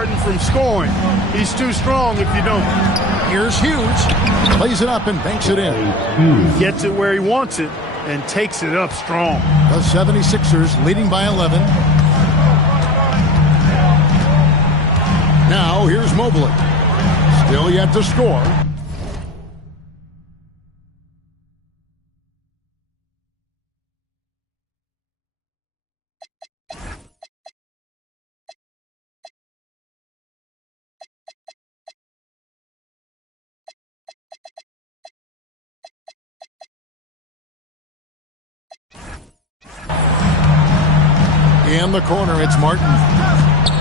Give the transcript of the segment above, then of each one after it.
Martin from scoring. He's too strong if you don't. Here's Hughes. Plays it up and banks it in. Gets it where he wants it and takes it up strong. The 76ers leading by 11. Now here's Mobley. Still yet to score. In the corner, it's Martin.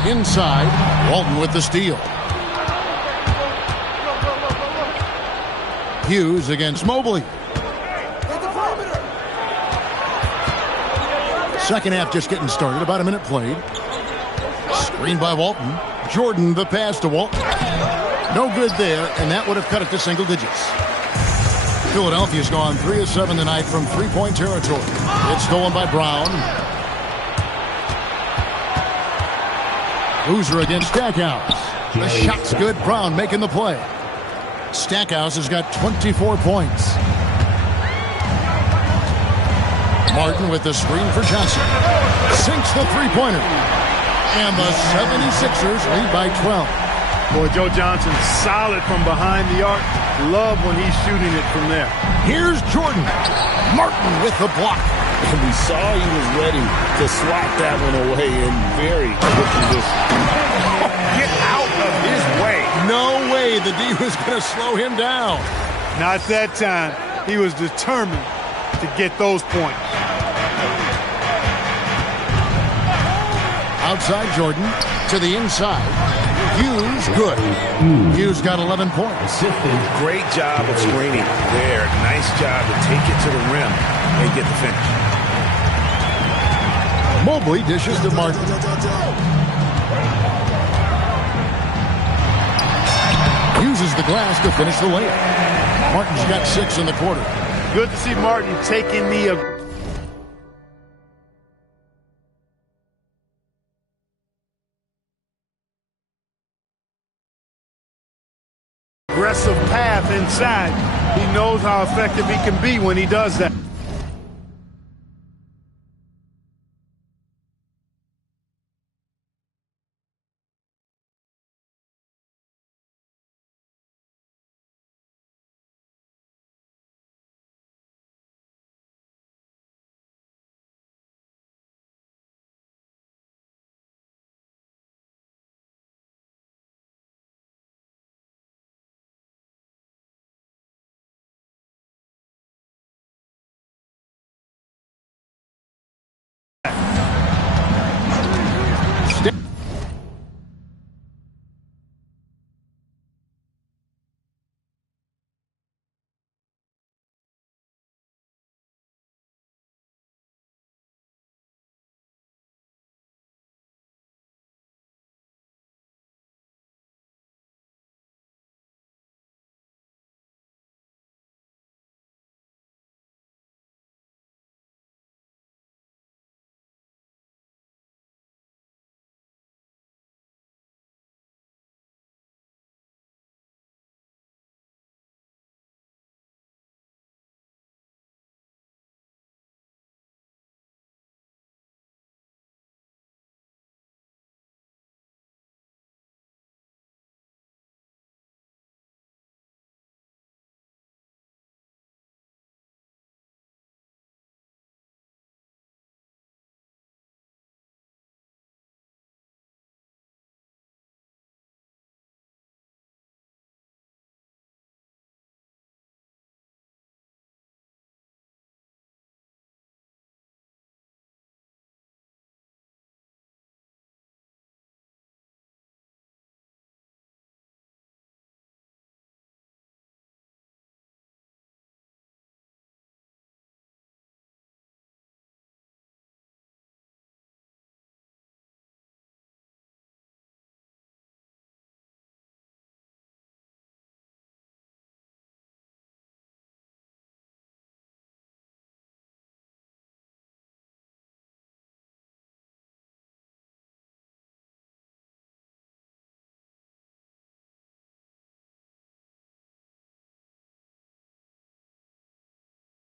Inside, Walton with the steal. Hughes against Mobley. Second half just getting started. About a minute played. Screen by Walton. Jordan the pass to Walton. No good there, and that would have cut it to single digits. Philadelphia's gone 3 of 7 tonight from three-point territory. It's stolen by Brown. Boozer against Stackhouse. The shot's good. Brown making the play. Stackhouse has got 24 points. Martin with the screen for Johnson. Sinks the three-pointer. And the 76ers lead by 12. Boy, Joe Johnson solid from behind the arc. Love when he's shooting it from there. Here's Jordan. Martin with the block. And we saw he was ready to swat that one away in very quick condition. Get out of his way. No way the D was going to slow him down. Not that time. He was determined to get those points. Outside Jordan to the inside. Hughes, good. Hughes got 11 points. Great job of screening there. Nice job to take it to the rim and get the finish. Mobley dishes to Martin. Uses the glass to finish the layup. Martin's got 6 in the quarter. Good to see Martin taking the aggressive path inside. He knows how effective he can be when he does that.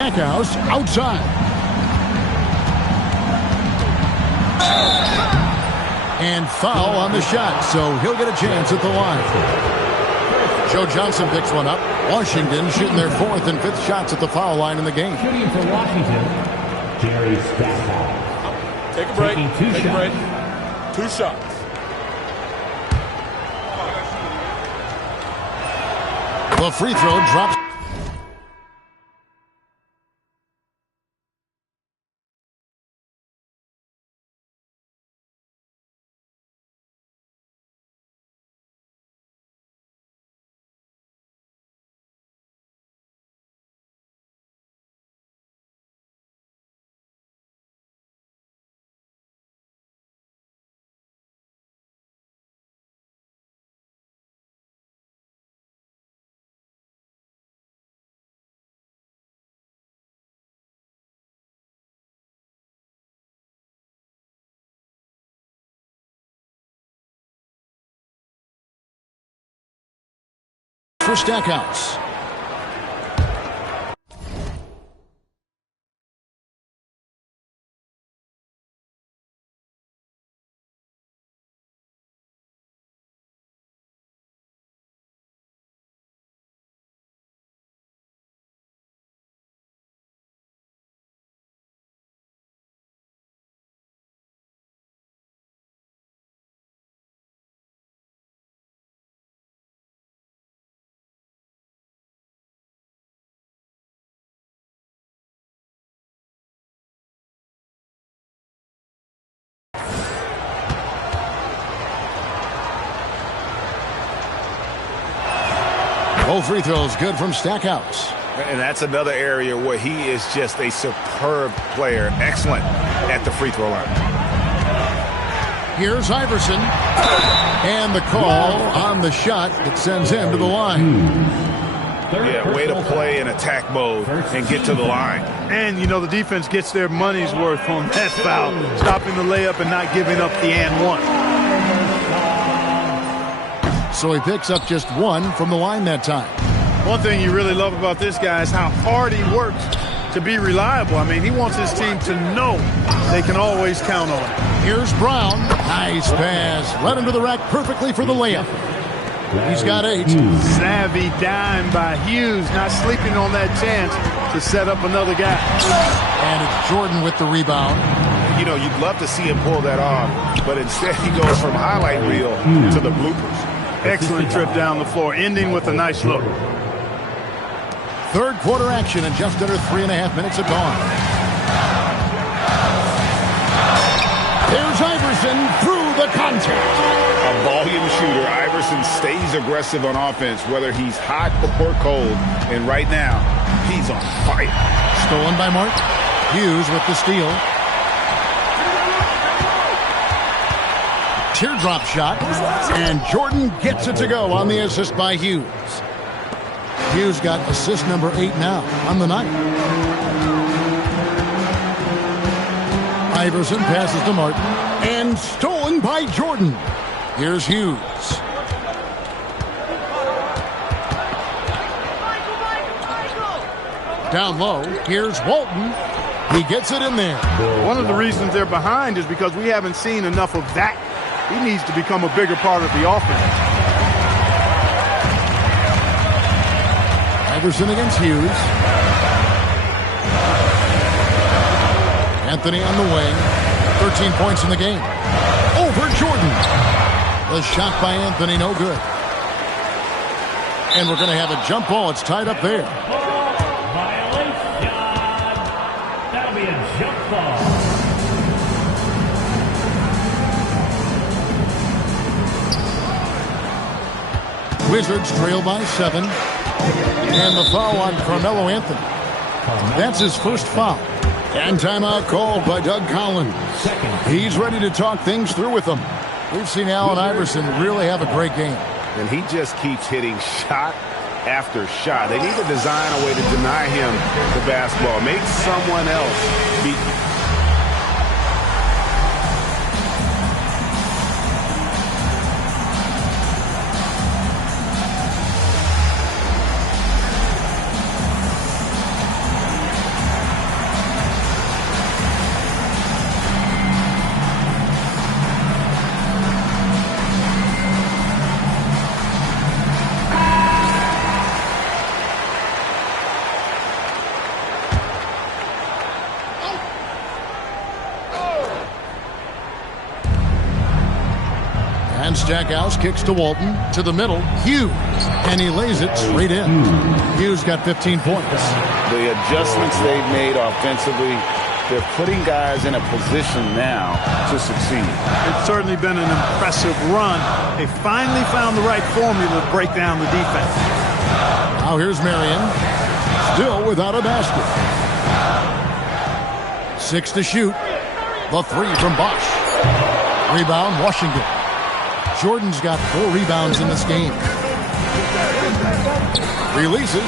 Stackhouse outside. And foul on the shot, so he'll get a chance at the line. Joe Johnson picks one up. Washington shooting their 4th and 5th shots at the foul line in the game. Shooting for Washington, Jerry Stackhouse. Take a break. Take a break. 2 shots. The free throw drops. For Stackhouse. Both free throws good from Stackhouse. And that's another area where he is just a superb player. Excellent at the free throw line. Here's Iverson. And the call on the shot that sends him to the line. Yeah, way to play in attack mode and get to the line. And, you know, the defense gets their money's worth on that foul, stopping the layup and not giving up the and one. So he picks up just 1 from the line that time. One thing you really love about this guy is how hard he works to be reliable. I mean, he wants his team to know they can always count on him. Here's Brown. Nice pass. Led him to the rack perfectly for the layup. He's got 8. Savvy dime by Hughes, not sleeping on that chance to set up another guy. And it's Jordan with the rebound. You know, you'd love to see him pull that off, but instead he goes from highlight reel to the bloopers. Excellent trip down the floor, ending with a nice look. Third quarter action in just under 3.5 minutes have gone. There's Iverson through the contact. A volume shooter, Iverson stays aggressive on offense, whether he's hot or cold. And right now, he's on fire. Stolen by Mark. Hughes with the steal. Teardrop shot, and Jordan gets it to go on the assist by Hughes. Hughes got assist number 8 now on the night. Iverson passes to Martin, and stolen by Jordan. Here's Hughes. Down low, here's Walton. He gets it in there. One of the reasons they're behind is because we haven't seen enough of that. He needs to become a bigger part of the offense. Iverson against Hughes. Anthony on the wing. 13 points in the game. Over Jordan. The shot by Anthony, no good. And we're going to have a jump ball. It's tied up there. Violation. That'll be a jump ball. Wizards trail by 7. And the foul on Carmelo Anthony. That's his first foul. And timeout called by Doug Collins. He's ready to talk things through with them. We've seen Allen Iverson really have a great game. And he just keeps hitting shot after shot. They need to design a way to deny him the basketball. Make someone else beat him. Stackhouse kicks to Walton, to the middle, Hughes, and he lays it straight in. Hughes got 15 points. The adjustments they've made offensively, they're putting guys in a position now to succeed. It's certainly been an impressive run. They finally found the right formula to break down the defense. Now here's Marion, still without a basket. 6 to shoot. The 3 from Bosch. Rebound, Washington. Jordan's got 4 rebounds in this game. Releases.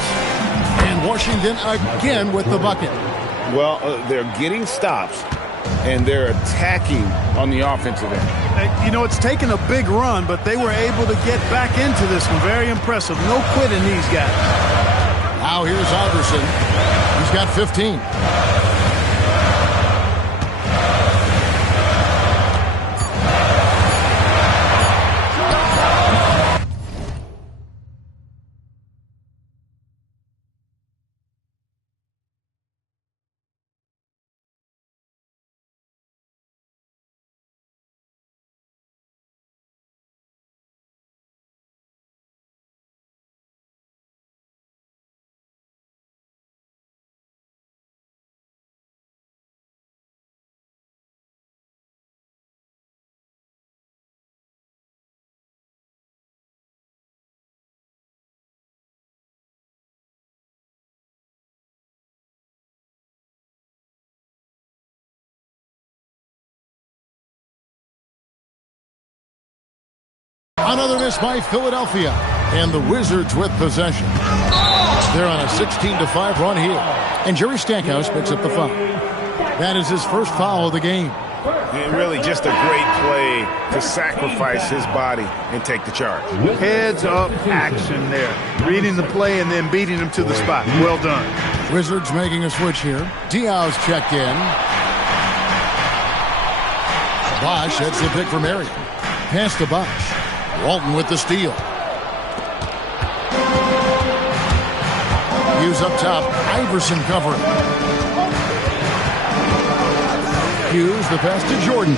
And Washington again with the bucket. Well, they're getting stops, and they're attacking on the offensive end. You know, it's taken a big run, but they were able to get back into this one. Very impressive. No quitting these guys. Now here's Iverson. He's got 15. Another miss by Philadelphia, and the Wizards with possession. They're on a 16-5 run here, and Jerry Stackhouse picks up the foul. That is his first foul of the game. And really just a great play to sacrifice his body and take the charge. Heads up action there. Reading the play and then beating him to the spot. Well done. Wizards making a switch here. Diaw's checked in. Bosch hits the pick for Marion. Pass to Bosch. Walton with the steal. Hughes up top. Iverson covering. Hughes the pass to Jordan.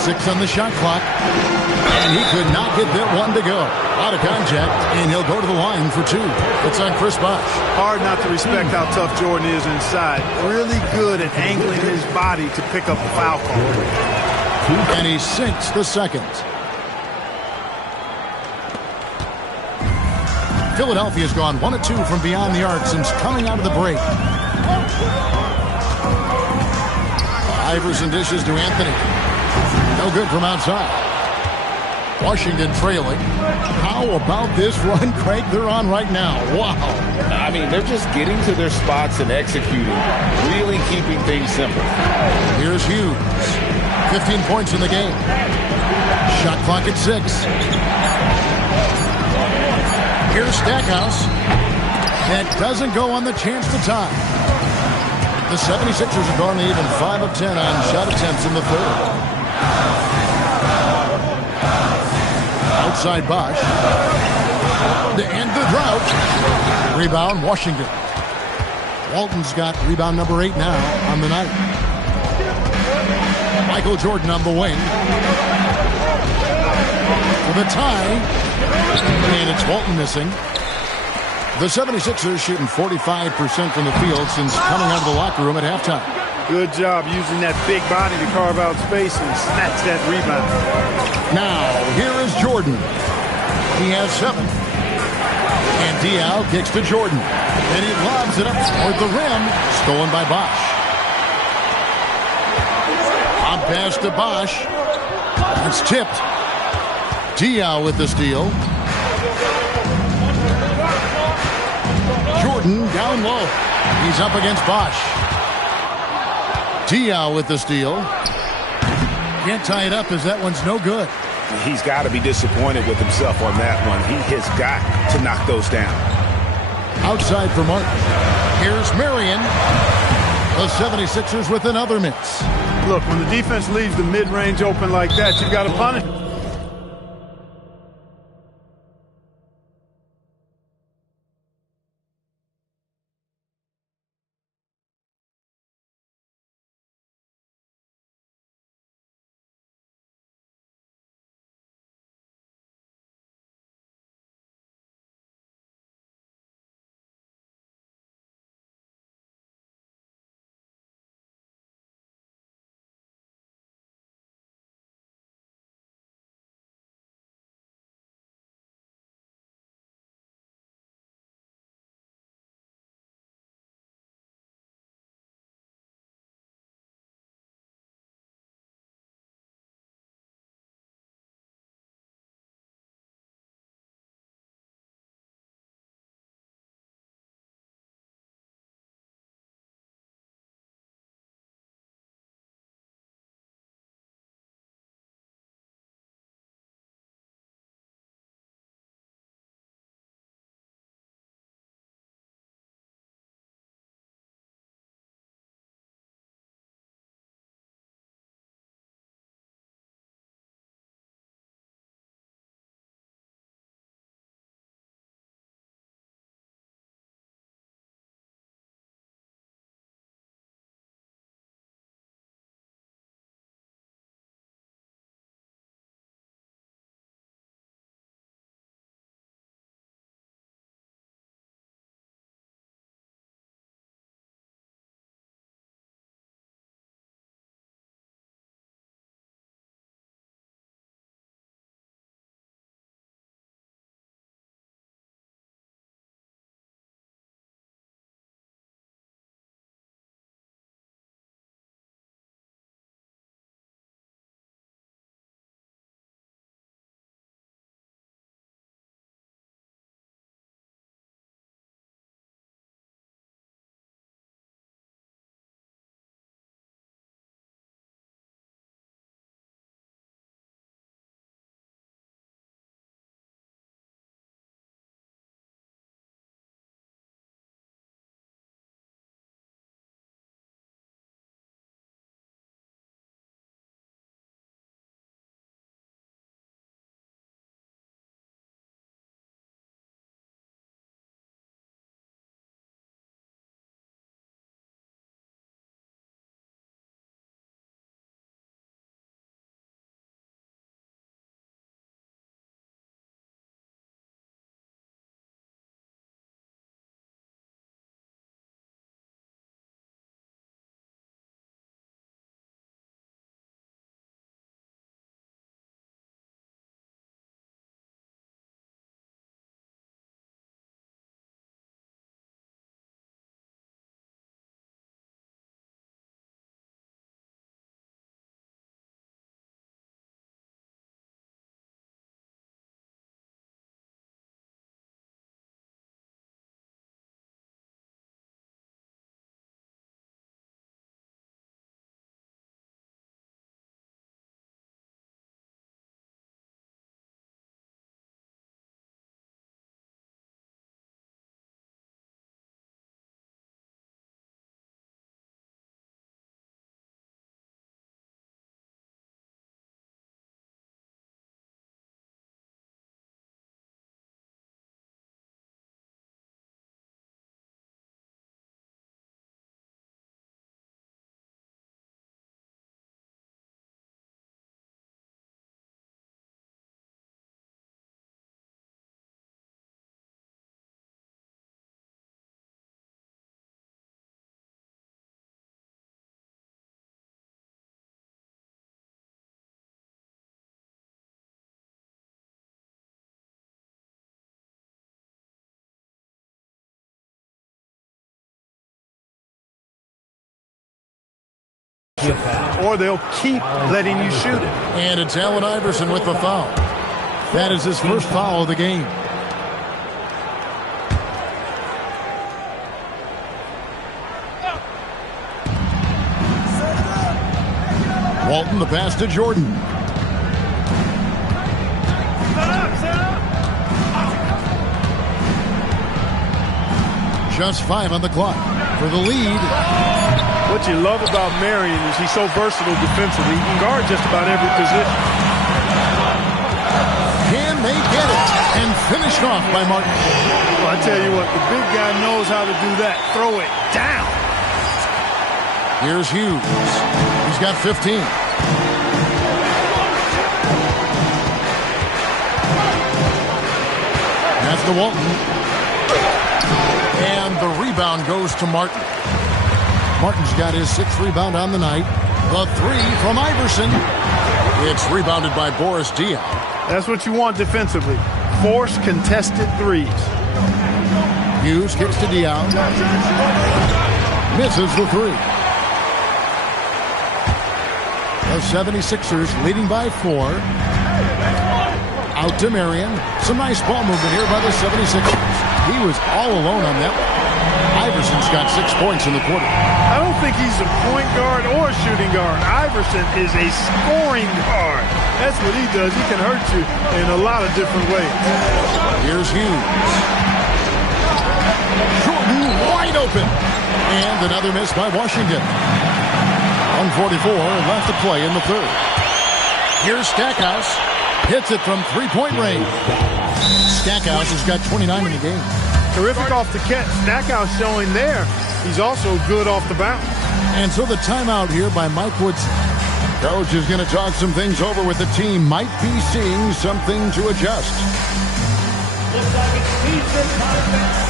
6 on the shot clock. And he could not get that one to go. Out of contact, and he'll go to the line for 2. It's on Chris Bosch. Hard not to respect how tough Jordan is inside. Really good at angling his body to pick up the foul call. And he sinks the second. Philadelphia's gone 1 of 2 from beyond the arc since coming out of the break. Iverson dishes to Anthony. No good from outside. Washington trailing. How about this run, Craig, they're on right now? Wow. I mean, they're just getting to their spots and executing, really keeping things simple. Here's Hughes. 15 points in the game. Shot clock at 6. Here's Stackhouse. That doesn't go on the chance to tie. The 76ers have gone even 5 of 10 on shot attempts in the third. Outside Bosch. To end the drought. Rebound, Washington. Walton's got rebound number 8 now on the night. Michael Jordan on the wing. For the tie. And it's Walton missing. The 76ers shooting 45% from the field since coming out of the locker room at halftime. Good job using that big body to carve out space and snatch that rebound. Now, here is Jordan. He has 7. And Diaw kicks to Jordan. And he lobs it up toward the rim. Stolen by Bosch. On pass to Bosch. It's tipped. Diaw with the steal. Jordan down low. He's up against Bosch. Diaw with the steal. Can't tie it up as that one's no good. He's got to be disappointed with himself on that one. He has got to knock those down. Outside for Martin. Here's Marion. The 76ers with another miss. Look, when the defense leaves the mid-range open like that, you've got to punish. or they'll keep letting you shoot it. And it's Allen Iverson with the foul. That is his first foul of the game. Walton, the pass to Jordan. Just 5 on the clock for the lead. What you love about Marion is he's so versatile defensively. He can guard just about every position. Can they get it? And finished off by Martin. Well, I tell you what, the big guy knows how to do that. Throw it down. Here's Hughes. He's got 15. That's to Walton. And the rebound goes to Martin. Martin's got his 6th rebound on the night. The 3 from Iverson. It's rebounded by Boris Diaw. That's what you want defensively. Force contested threes. Hughes kicks to Diaw. Misses the 3. The 76ers leading by 4. Out to Marion. Some nice ball movement here by the 76ers. He was all alone on that one. Iverson's got 6 points in the quarter. I don't think he's a point guard or a shooting guard. Iverson is a scoring guard. That's what he does. He can hurt you in a lot of different ways. Here's Hughes. Jordan wide open. And another miss by Washington. 1:44 left to play in the 3rd. Here's Stackhouse. Hits it from 3-point range. Stackhouse has got 29 in the game. Terrific off the catch. Stackhouse showing there. He's also good off the bounce. And so the timeout here by Mike Woodson. Coach is going to talk some things over with the team. Might be seeing something to adjust. Looks like it's decent time.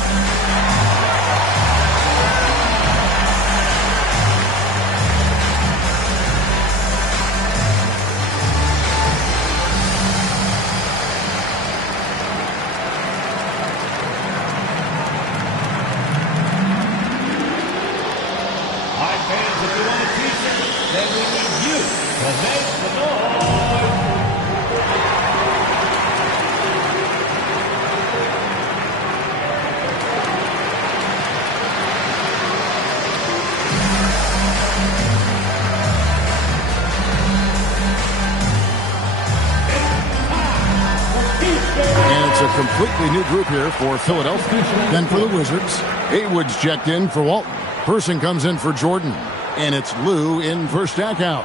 Completely new group here for Philadelphia. Then for the Wizards, Haywood's checked in for Walton. Person comes in for Jordan. And it's Lou in for Stackhouse.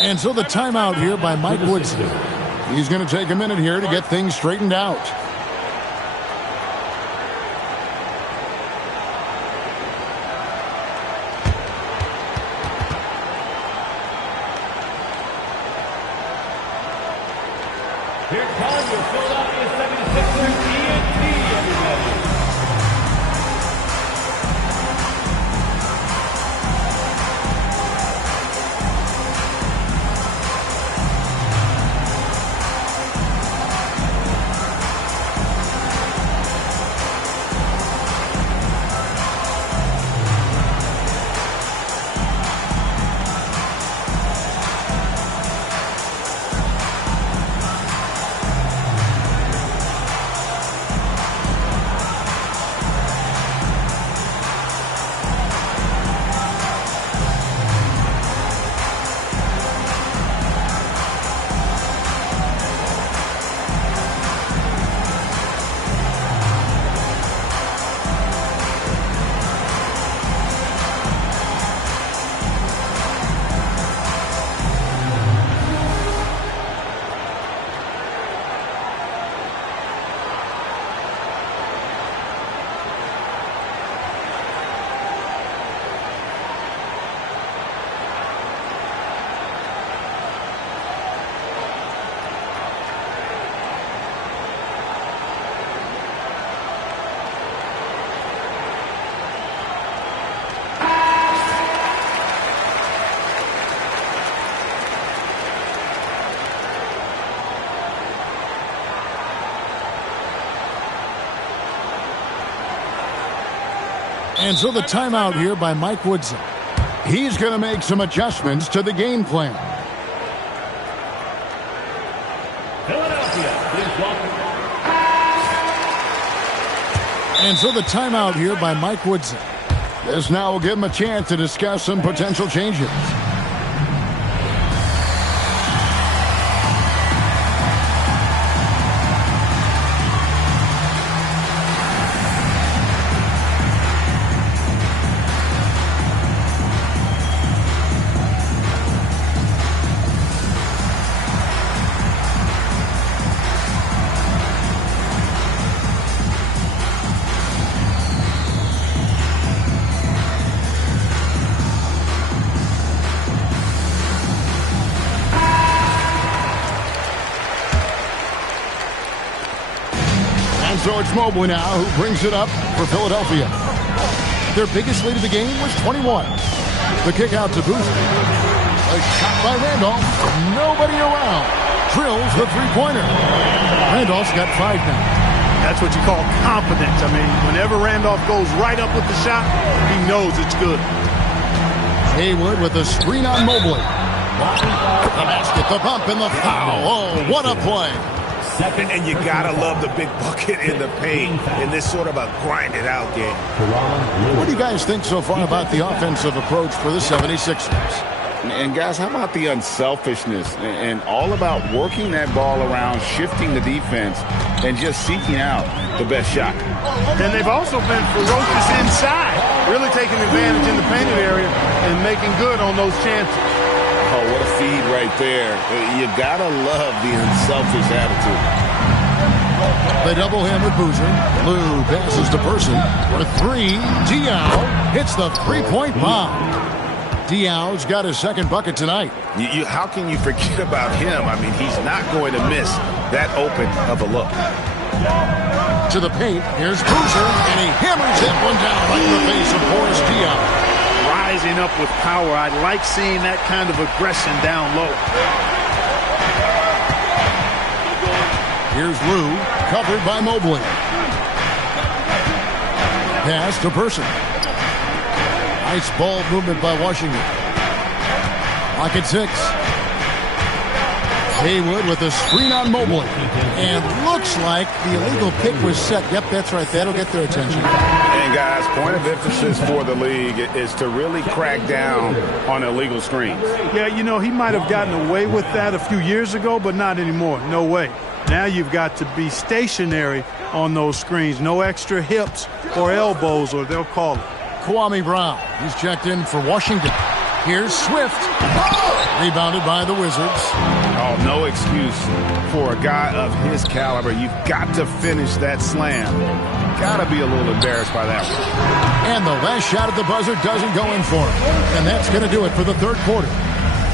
And so the timeout here by Mike Woodson. He's going to take a minute here to get things straightened out. Here comes your Philadelphia 76ers TNT, everybody. And so the timeout here by Mike Woodson. He's going to make some adjustments to the game plan. Philadelphia, please welcome. And so the timeout here by Mike Woodson. This now will give him a chance to discuss some potential changes. So it's Mobley now who brings it up for Philadelphia. Their biggest lead of the game was 21. The kick out to Boozer. A shot by Randolph. Nobody around. Drills the three-pointer. Randolph's got 5 now. That's what you call confidence. I mean, whenever Randolph goes right up with the shot, he knows it's good. Haywood with a screen on Mobley. The basket, the bump, and the foul. Oh, what a play. And you gotta love the big bucket in the paint in this sort of a grinded-out game. What do you guys think so far about the offensive approach for the 76ers? And guys, how about the unselfishness and all about working that ball around, shifting the defense, and just seeking out the best shot? And they've also been ferocious inside, really taking advantage in the painted area and making good on those chances. Oh, what a feed right there. You gotta love the unselfish attitude. They double him with Boozer. Lou passes to Person for 3. Diaw hits the three-point bomb. Diaw's got his second bucket tonight. How can you forget about him? I mean, he's not going to miss that open of a look. To the paint, here's Boozer, and he hammers that one down right in the face of Boris Diaw. Rising up with power. I like seeing that kind of aggression down low. Here's Lou, covered by Mobley. Pass to Person. Nice ball movement by Washington. Clock at 6. Haywood with a screen on Mobley. And looks like the illegal pick was set. Yep, that's right. That'll get their attention. And guys, point of emphasis for the league is to really crack down on illegal screens. Yeah, you know, he might have gotten away with that a few years ago, but not anymore. No way. Now you've got to be stationary on those screens. No extra hips or elbows, or they'll call it. Kwame Brown. He's checked in for Washington. Here's Swift. Rebounded by the Wizards. Oh, no excuse for a guy of his caliber. You've got to finish that slam. Got to be a little embarrassed by that one. And the last shot at the buzzer doesn't go in for him. And that's going to do it for the third quarter.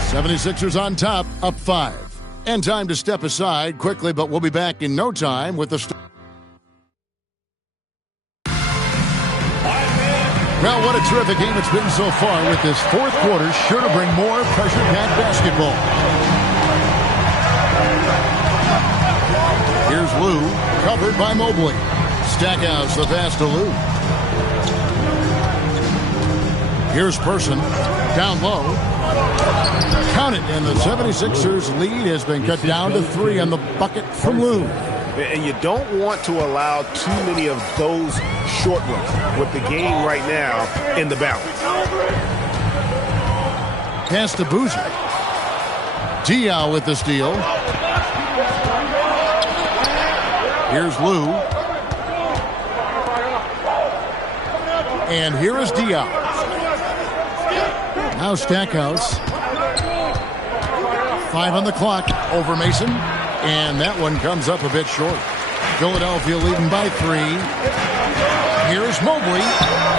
76ers on top, up 5. And time to step aside quickly, but we'll be back in no time with the... Well, what a terrific game it's been so far, with this fourth quarter sure to bring more pressure-packed basketball. Here's Lou, covered by Mobley. Stackhouse, the pass to Lou. Here's Person, down low. Count it, and the 76ers lead has been cut down to 3 on the bucket from Lou. And you don't want to allow too many of those short ones with the game right now in the balance. Pass to Boozer. Diaw with the steal. Here's Lou. And here is Diaw. Now Stackhouse. 5 on the clock over Mason. And that one comes up a bit short. Philadelphia leading by 3. Here's Mobley.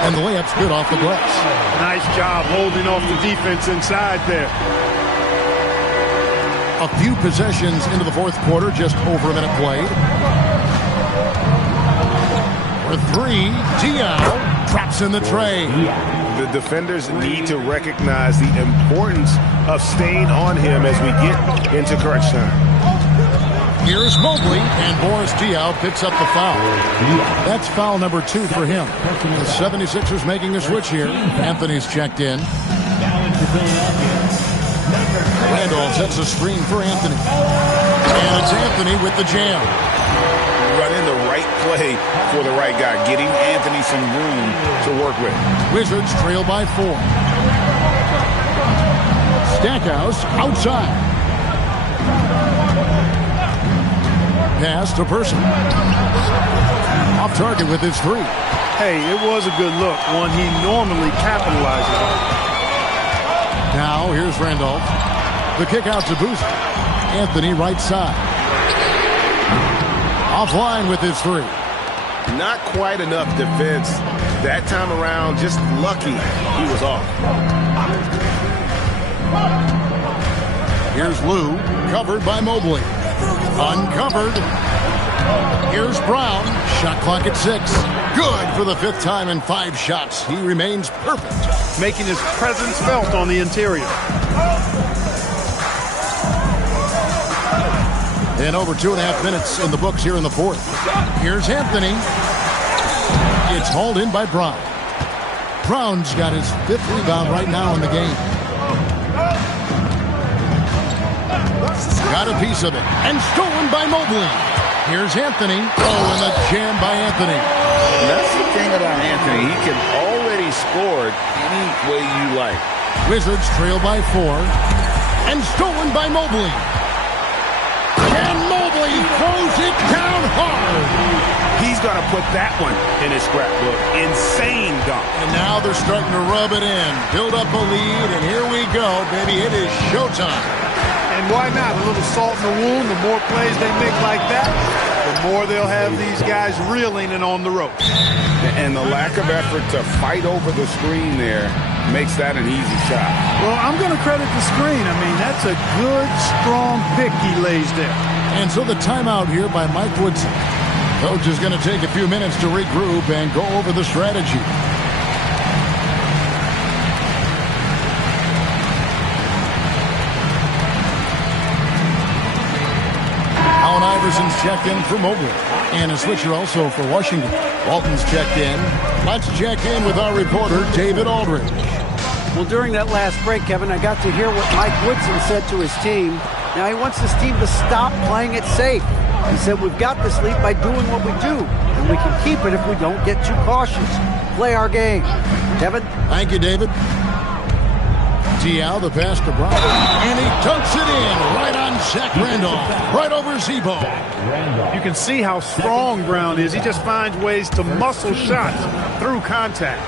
And the layup's good off the glass. Nice job holding off the defense inside there. A few possessions into the fourth quarter, just over a minute played. For 3, Diaw drops in the tray. The defenders need to recognize the importance of staying on him as we get into crunch time. Here's Mobley, and Boris Diaw picks up the foul. That's foul number 2 for him. The 76ers making a switch here. Anthony's checked in. Randolph sets a screen for Anthony. And it's Anthony with the jam. Running the right play for the right guy, getting Anthony some room to work with. Wizards trail by 4. Stackhouse outside. Pass to Person. Off target with his 3. Hey, it was a good look, one he normally capitalizes on. Now here's Randolph. The kick out to Boozer. Anthony right side. Offline with his 3. Not quite enough defense that time around. Just lucky he was off. Here's Lou, covered by Mobley. Uncovered. Here's Brown. Shot clock at 6. Good for the 5th time in 5 shots. He remains perfect. Making his presence felt on the interior. And over 2.5 minutes in the books here in the 4th. Here's Anthony. It's hauled in by Brown. Brown's got his 5th rebound right now in the game. Got a piece of it. And stolen by Mobley. Here's Anthony. Oh, and the jam by Anthony. That's the thing about Anthony. He can already score any way you like. Wizards trail by 4. And stolen by Mobley. And Mobley throws it down hard. He's going to put that one in his scrapbook. Insane dunk. And now they're starting to rub it in. Build up a lead, and here we go, baby. It is showtime. And why not? A little salt in the wound. The more plays they make like that, the more they'll have these guys reeling and on the ropes. And the lack of effort to fight over the screen there makes that an easy shot. Well, I'm going to credit the screen. I mean, that's a good, strong pick he lays there. And so the timeout here by Mike Woodson. Coach is going to take a few minutes to regroup and go over the strategy. Allen Iverson's checked in for Mobley. And a switcher also for Washington. Walton's checked in. Let's check in with our reporter, David Aldridge. Well, during that last break, Kevin, I got to hear what Mike Woodson said to his team. Now, he wants his team to stop playing it safe. He said, we've got this lead by doing what we do, and we can keep it if we don't get too cautious. Play our game. Kevin? Thank you, David. Diaw, the pass to Brown. And he dunks it in right on Zach Randolph. Right over Zebo. You can see how strong Brown is. He just finds ways to muscle shots through contact.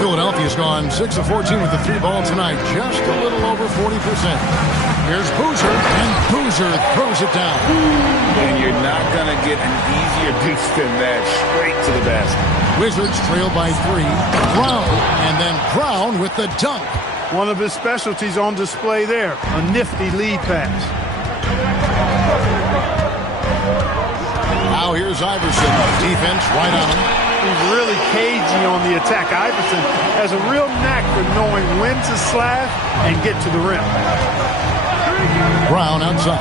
Philadelphia's gone 6 of 14 with the 3 ball tonight. Just a little over 40%. Here's Boozer, and Boozer throws it down. And you're not going to get an easier deuce than that. Straight to the basket. Wizards trail by 3. Brown, and then Brown with the dunk. One of his specialties on display there. A nifty lead pass. Now here's Iverson. Defense right on him. He's really cagey on the attack. Iverson has a real knack for knowing when to slash and get to the rim. Brown outside.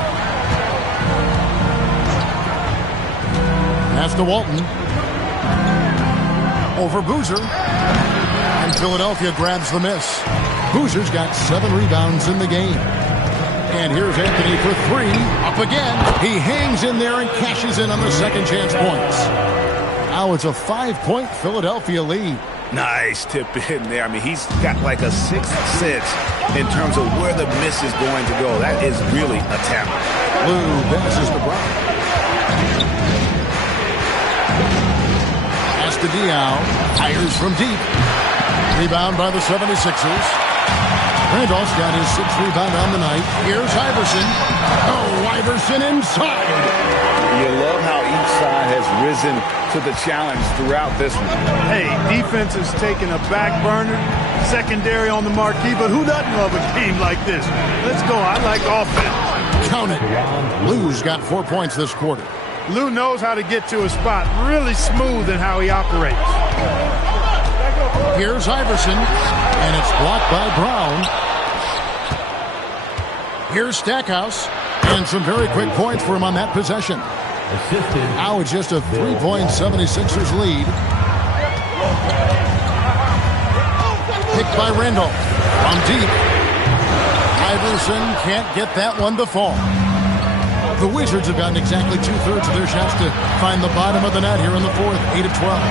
Pass to Walton. Over Boozer. And Philadelphia grabs the miss. Boozer's got 7 rebounds in the game. And here's Anthony for 3. Up again. He hangs in there and cashes in on the second chance points. Now it's a 5-point Philadelphia lead. Nice tip in there. I mean, he's got like a 6th sense in terms of where the miss is going to go. That is really a talent. Lou passes to Brown. Pass to Diaw. Fires from deep. Rebound by the 76ers. Randolph's got his 6th rebound on the night. Here's Iverson. Oh, Iverson inside. You love how each side has risen to the challenge throughout this one. Hey, defense has taken a back burner, secondary on the marquee, but who doesn't love a game like this? Let's go. I like offense. Count it. Lou's got 4 points this quarter. Lou knows how to get to a spot. Really smooth in how he operates. Here's Iverson, and it's blocked by Brown. Here's Stackhouse, and some very quick points for him on that possession. Assistant. Now it's just a 3-point 76ers lead. Picked by Randolph. From deep. Iverson can't get that one to fall. The Wizards have gotten exactly 2/3 of their shots to find the bottom of the net here in the fourth, 8 of 12.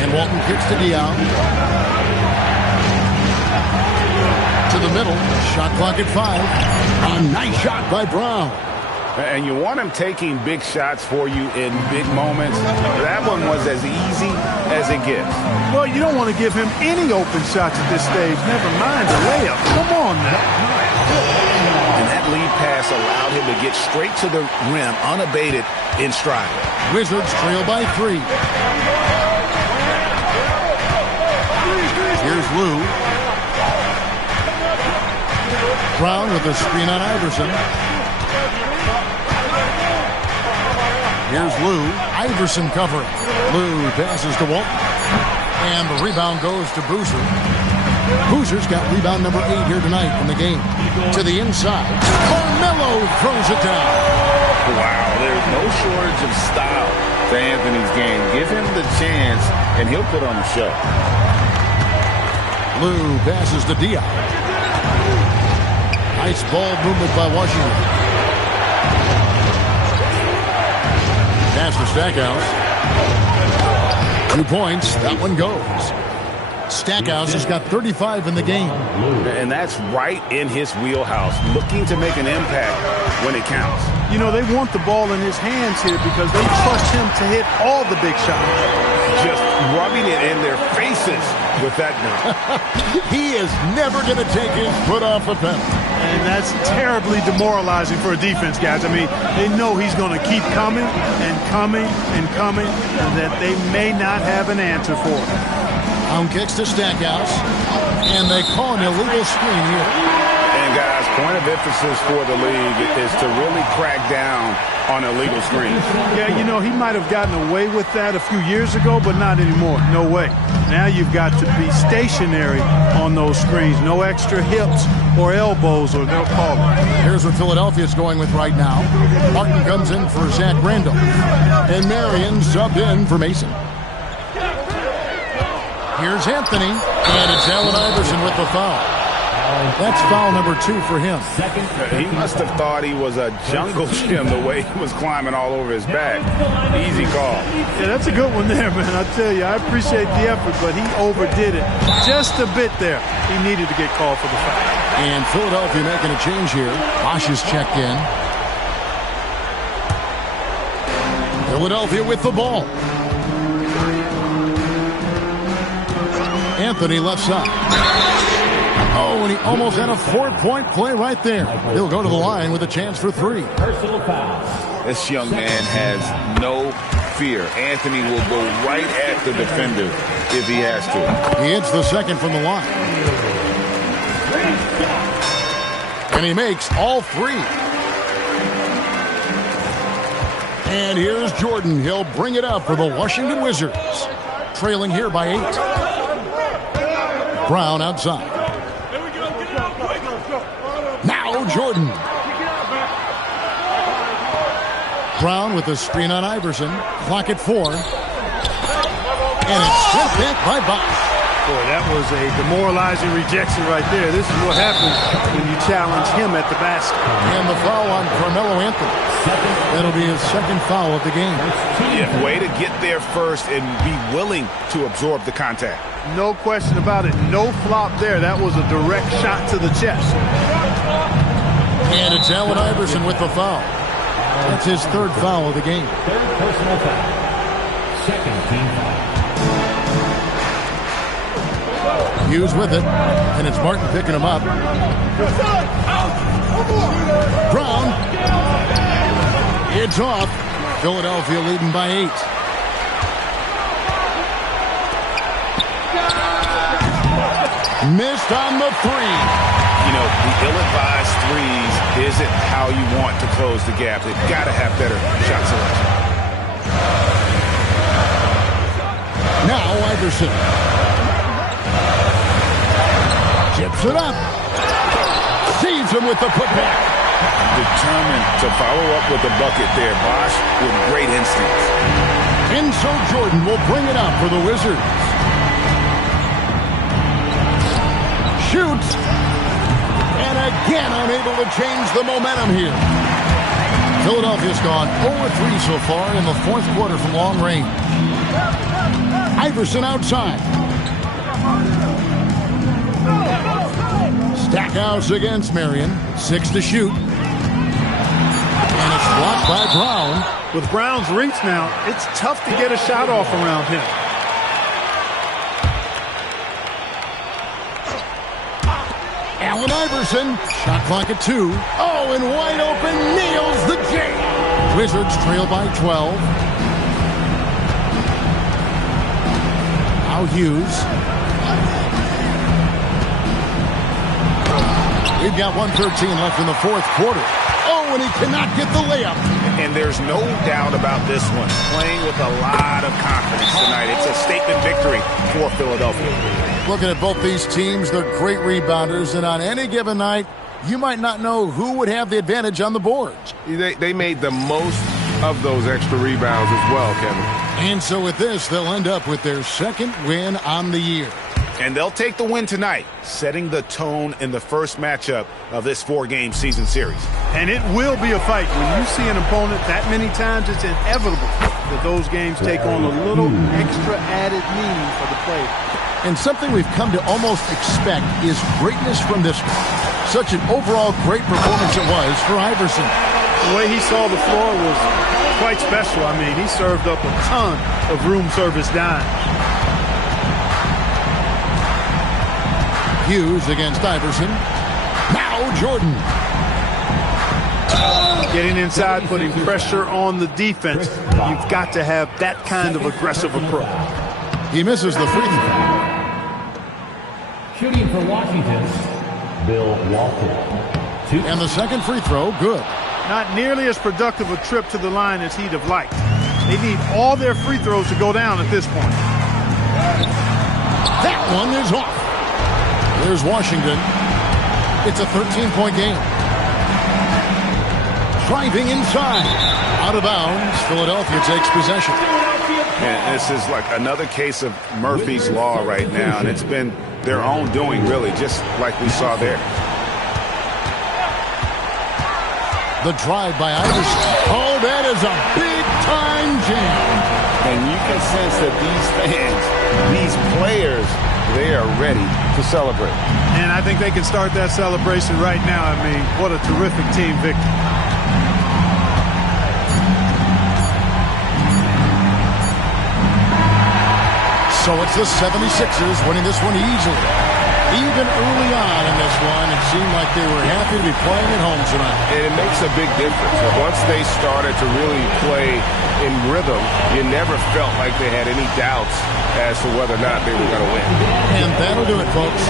And Walton kicks to Diaw. To the middle. Shot clock at 5. A nice shot by Brown. And you want him taking big shots for you in big moments. That one was as easy as it gets. Well, you don't want to give him any open shots at this stage. Never mind the layup. Come on now. And that lead pass allowed him to get straight to the rim unabated in stride. Wizards trail by 3. Here's Lou. Brown with a screen on Iverson. Here's Lou. Iverson covering. Lou passes to Walton. And the rebound goes to Boozer. Boozer's got rebound number 8 here tonight in the game. To the inside. Carmelo throws it down. Wow, there's no shortage of style to Anthony's game. Give him the chance, and he'll put on a show. Lou passes to Diaw. Nice ball movement by Washington. Pass for Stackhouse. 2 points. That one goes. Stackhouse has got 35 in the game. And that's right in his wheelhouse, looking to make an impact when it counts. You know, they want the ball in his hands here because they trust him to hit all the big shots. Just rubbing it in their faces with that now. He is never going to take his foot off the pedal. And that's terribly demoralizing for a defense, guys. I mean, they know he's going to keep coming and coming and coming, and that they may not have an answer for it. On kicks to Stackhouse, and they call an illegal screen here. And guys, point of emphasis for the league is to really crack down on illegal screens. Yeah, you know, he might have gotten away with that a few years ago, but not anymore. No way. Now you've got to be stationary on those screens. No extra hips or elbows, or they'll call it. Here's what Philadelphia's going with right now. Martin comes in for Zach Randolph. And Marion subbed in for Mason. Here's Anthony. And it's Allen Iverson with the foul. That's foul number 2 for him. He must have thought he was a jungle gym the way he was climbing all over his back. Easy call. Yeah, that's a good one there, man. I tell you, I appreciate the effort, but he overdid it just a bit there. He needed to get called for the foul. And Philadelphia making a change here. Bosh is checked in. Philadelphia with the ball. Anthony left side. Oh, and he almost had a 4-point play right there. He'll go to the line with a chance for 3. Personal foul. This young man has no fear. Anthony will go right at the defender if he has to. He hits the second from the line. And he makes all 3. And here's Jordan. He'll bring it up for the Washington Wizards. Trailing here by 8. Brown outside. Now Jordan. Brown with the screen on Iverson. Clock at 4. And it's stripped back by Bosh. Boy, that was a demoralizing rejection right there. This is what happens when you challenge him at the basket. And the foul on Carmelo Anthony. That'll be his second foul of the game. Yeah, way to get there first and be willing to absorb the contact. No question about it. No flop there. That was a direct shot to the chest. And it's Allen Iverson with the foul. That's his third foul of the game. Third personal foul. Second team foul. Hughes with it. And it's Martin picking him up. Brown. It's off. Philadelphia leading by 8. Missed on the 3. You know, the ill-advised threes isn't how you want to close the gap. They've got to have better shot selection. Now Iverson. Chips it up. Sees him with the putback. Determined to follow up with the bucket there. Bosch with great instincts. And so Jordan will bring it up for the Wizards. Shoots. And again unable to change the momentum here. Philadelphia's gone 0-3 so far in the fourth quarter from long range. Iverson outside. Stackhouse against Marion. 6 to shoot. And it's blocked by Brown. With Brown's reach now, it's tough to get a shot off around him. Allen Iverson. Shot clock at 2. Oh, and wide open. Nails the J. Wizards trail by 12. Now Hughes. We've got 1:13 left in the fourth quarter. Oh, and he cannot get the layup. And there's no doubt about this one. Playing with a lot of confidence tonight. It's a statement victory for Philadelphia. Looking at both these teams, they're great rebounders, and on any given night, you might not know who would have the advantage on the boards. They made the most of those extra rebounds as well, Kevin. And so with this, they'll end up with their second win on the year. And they'll take the win tonight, setting the tone in the first matchup of this 4-game season series. And it will be a fight. When you see an opponent that many times, it's inevitable that those games take on a little extra added meaning for the player. And something we've come to almost expect is greatness from this one. Such an overall great performance it was for Iverson. The way he saw the floor was quite special. I mean, he served up a ton of room service dimes. Hughes against Iverson. Now Jordan. Getting inside, putting pressure on the defense. You've got to have that kind of aggressive approach. He misses the free throw. Shooting for Washington, Bill Walton. And the second free throw, good. Not nearly as productive a trip to the line as he'd have liked. They need all their free throws to go down at this point. That one is off. There's Washington. It's a 13-point game. Driving inside. Out of bounds. Philadelphia takes possession. And this is like another case of Murphy's Law right now, and it's been their own doing, really, just like we saw there. The drive by Iverson. Oh, that is a big-time jam. And you can sense that these fans, these players, they are ready to celebrate. And I think they can start that celebration right now. I mean, what a terrific team victory. So it's the 76ers winning this one easily. Even early on in this one, it seemed like they were happy to be playing at home tonight. And it makes a big difference. Once they started to really play in rhythm, you never felt like they had any doubts as to whether or not they were going to win. And that'll do it, folks.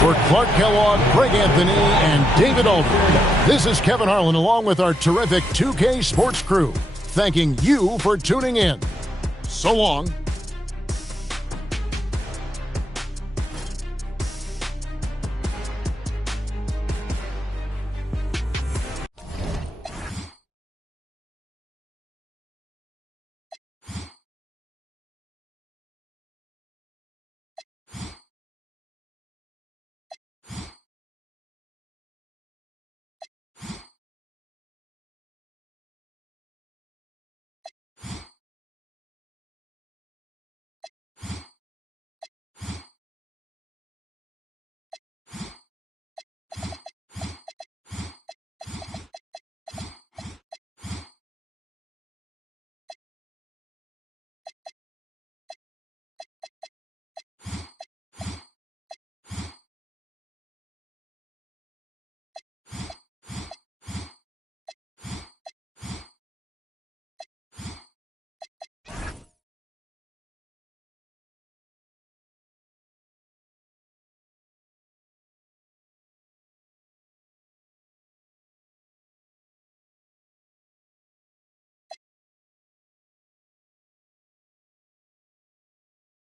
For Clark Kellogg, Greg Anthony, and David Aldridge, this is Kevin Harlan along with our terrific 2K Sports crew, thanking you for tuning in. So long.